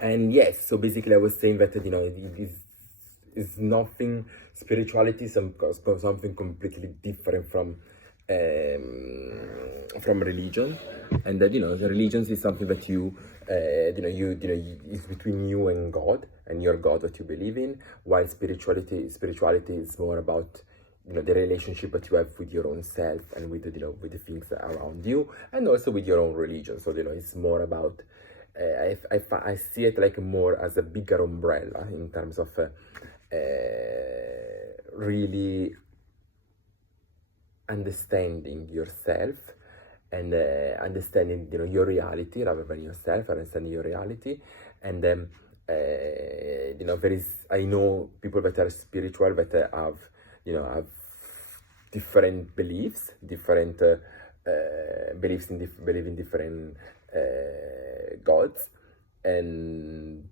And yes, so basically I was saying that, it is nothing, spirituality is something completely different from religion. And that, the religions is something that is between you and God, and your God that you believe in, while spirituality is more about, the relationship that you have with your own self, and with with the things that are around you, and also with your own religion. So, it's more about, I see it like more as a bigger umbrella in terms of really understanding yourself, and understanding, your reality rather than yourself, understanding your reality. And there is, I know people that are spiritual that have different beliefs, different beliefs in believe in different gods. And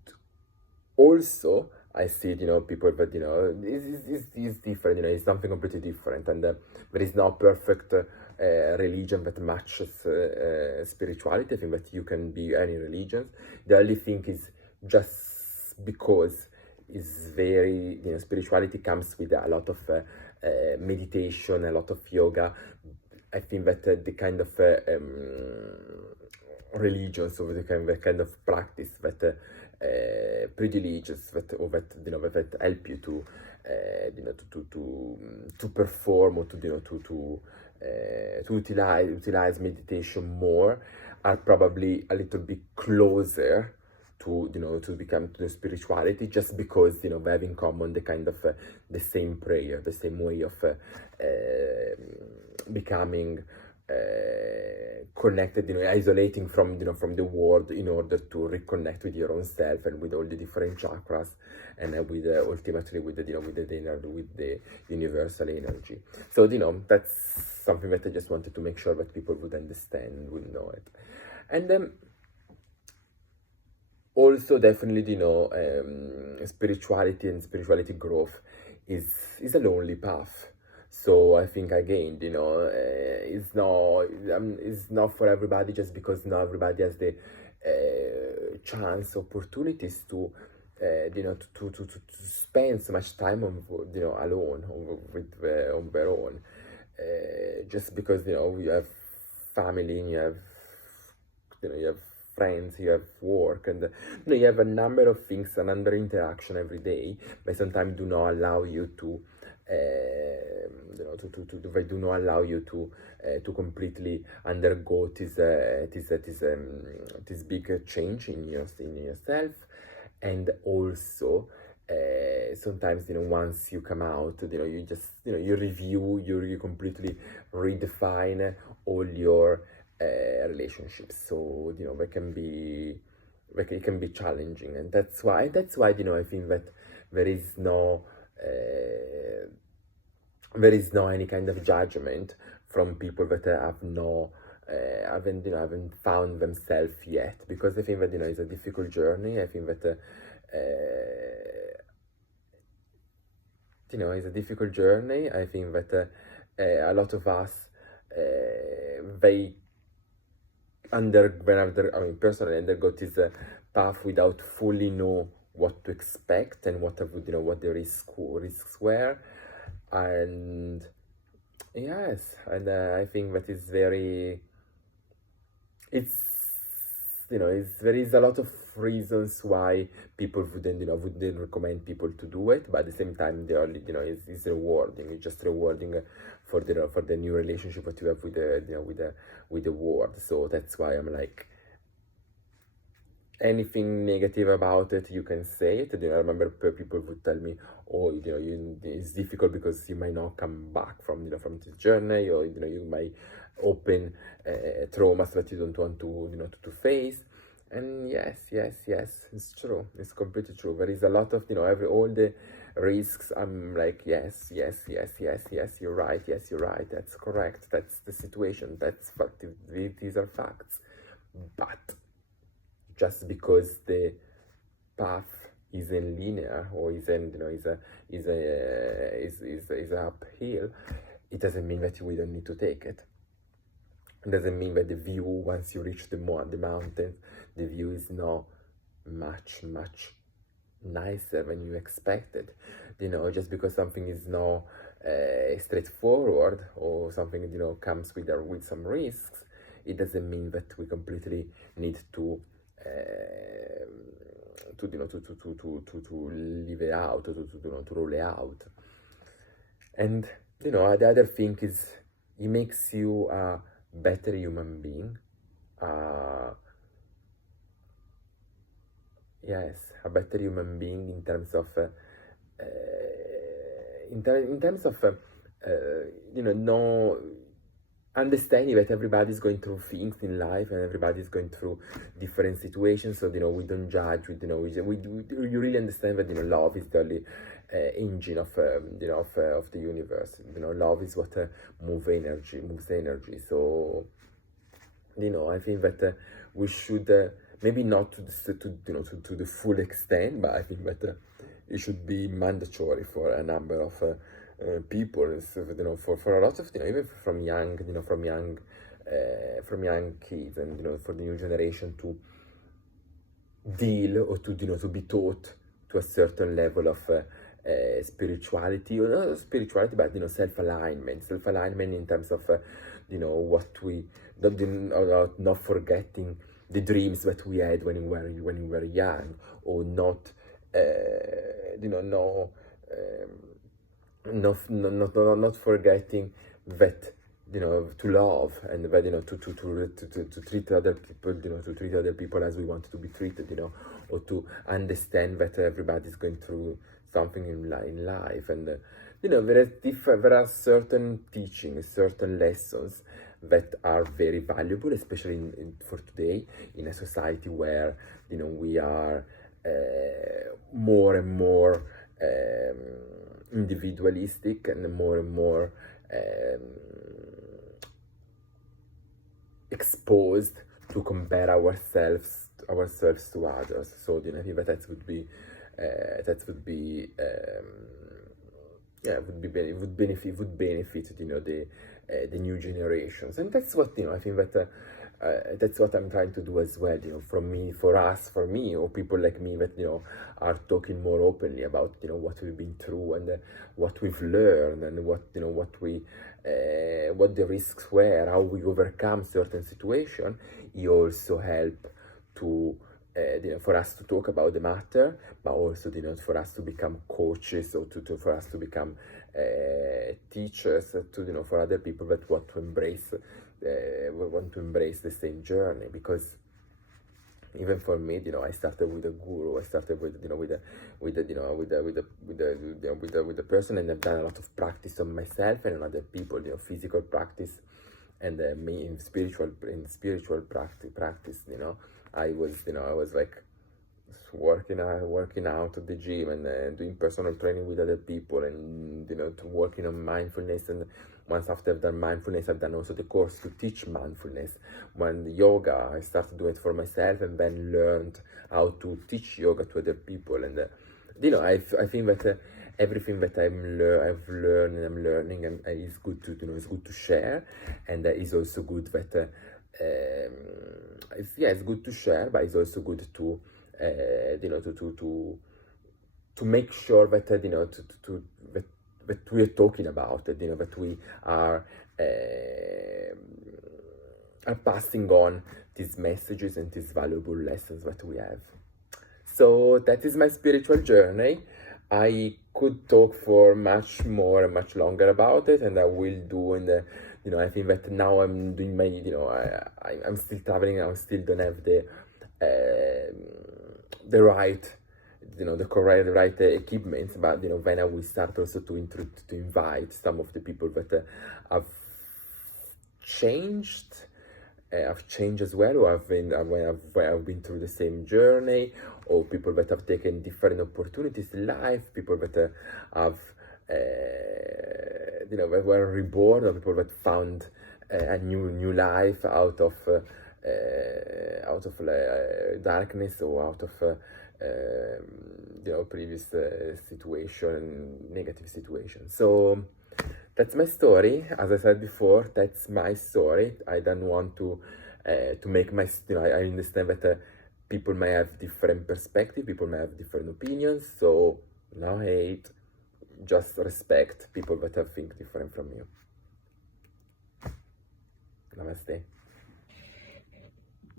also I see, people that, is different, it's something completely different. And there is no perfect religion that matches spirituality. I think that you can be any religion. The only thing is, just because is very, spirituality comes with a lot of meditation, a lot of yoga. I think that the kind of religion, so the kind of practice that privileges that, or that, that help you to to perform, or to to utilize meditation more, are probably a little bit closer to, to become to the spirituality, just because, they have in common the kind of the same prayer, the same way of becoming connected, isolating from, from the world, in order to reconnect with your own self, and with all the different chakras, and with ultimately with the, with the universal energy. So, that's something that I just wanted to make sure that people would understand, would know it. And then also, definitely, spirituality and spirituality growth is a lonely path. So I think, again, it's not for everybody, just because not everybody has the chance, opportunities to spend so much time on, alone, on their own. Just because, you have family, and you have friends, you have work, and you have a number of things, and under interaction every day, but sometimes do not allow you to they do not allow you to completely undergo this big change in yourself. And also, sometimes, once you come out, you just, you review, you completely redefine all your relationships. So, it can be challenging. And that's why, I think that there is no any kind of judgment from people that have no haven't found themselves yet, because I think that, it's a difficult journey. I think that it's a difficult journey. I think that a lot of us, they I mean, personally undergo this path without fully know what to expect, and what what the risks were. And yes, and I think that is very, it's there is a lot of reasons why people wouldn't recommend people to do it, but at the same time, they only, it's rewarding. It's just rewarding for the new relationship that you have with the, with the world. So that's why I'm like, anything negative about it, you can say it. I remember people would tell me, oh, it's difficult because you might not come back from, from this journey, or, you might open traumas that you don't want to, to face. And yes, it's true. It's completely true. There is a lot of, all the risks. I'm like, yes, you're right. Yes, you're right. That's correct. That's the situation. That's fact. These are facts. But just because the path isn't linear, or isn't, is uphill, it doesn't mean that we don't need to take it. It doesn't mean that the view, once you reach the mountain, the view is not much, much nicer than you expected. Just because something is not straightforward, or something comes with some risks, it doesn't mean that we completely need to leave it out, to roll it out. And the other thing is, it makes you a better human being. Yes, a better human being in terms of no understanding that everybody's going through things in life, and everybody's going through different situations. So we don't judge. You really understand that love is the only engine of of the universe. Love is what moves energy. So I think that we should maybe not to the full extent, but I think that it should be mandatory for a number of people. So, for a lot of even from young kids, and for the new generation to deal, or to be taught to a certain level of spirituality, or not spirituality, but self-alignment in terms of what we not forgetting the dreams that we had when we were young, or not not forgetting that to love, and that to treat other people, to treat other people as we want to be treated, or to understand that everybody's going through something in life. And there are certain teachings, certain lessons that are very valuable, especially for today, in a society where we are more and more individualistic, and more exposed to compare ourselves to others. So I think that would be would benefit the new generations. And that's what I think that that's what I'm trying to do as well, for me, or people like me that are talking more openly about what we've been through, and what we've learned, and what the risks were, how we overcome certain situations. It also help to for us to talk about the matter, but also for us to become coaches, or for us to become teachers for other people that want to embrace the same journey. Because even for me, I started with a guru. I started with a person, and I've done a lot of practice on myself and on other people. Physical practice, and me in spiritual practice. I was like working out at the gym, and doing personal training with other people, and working on mindfulness. And once after I've done mindfulness, I've done also the course to teach mindfulness. When yoga, I started doing it for myself, and then learned how to teach yoga to other people. And I think that everything that I've learned and I'm learning, and is good to share. And it's also good that it's good to share, but it's also good to to make sure that that we are talking about it, that we are passing on these messages and these valuable lessons that we have. So that is my spiritual journey. I could talk for much more and much longer about it, and I will do in the, I think that now I'm doing my, I'm still traveling, I still don't have the right, the right equipment, but, when I will start also to invite some of the people that have changed, I've changed as well, or I've been through the same journey, or people that have taken different opportunities in life, people that have, that were reborn, or people that found a new life out of darkness, or out of previous situation, negative situation. So that's my story. As I said before, that's my story. I don't want to make my, I understand that people may have different perspective, people may have different opinions, so no hate, just respect people that have think different from you. Namaste.